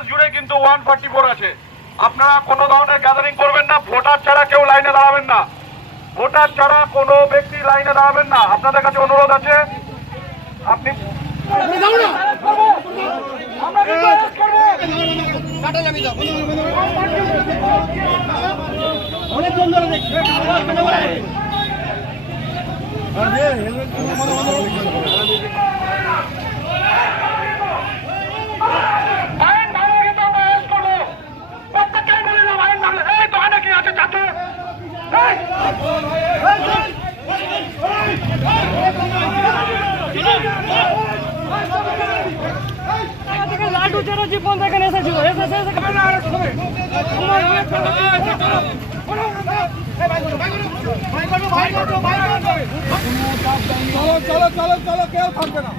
বাংলাদেশ জুড়ে কিন্তু 144 আছে। আপনারা কোনো ধরনের গ্যাদারিং করবেন না, ভোটার ছাড়া কেউ লাইনে দাঁড়াবেন না, ভোটার ছাড়া কোনো ব্যক্তি লাইনে দাঁড়াবেন না। আপনাদের কাছে অনুরোধ আছে, আপনি লাড্ডু চ্যাটার্জি পর্যন্ত এখানে এসেছিল, চলো চলো চলো চলো, কেউ থাকবে না।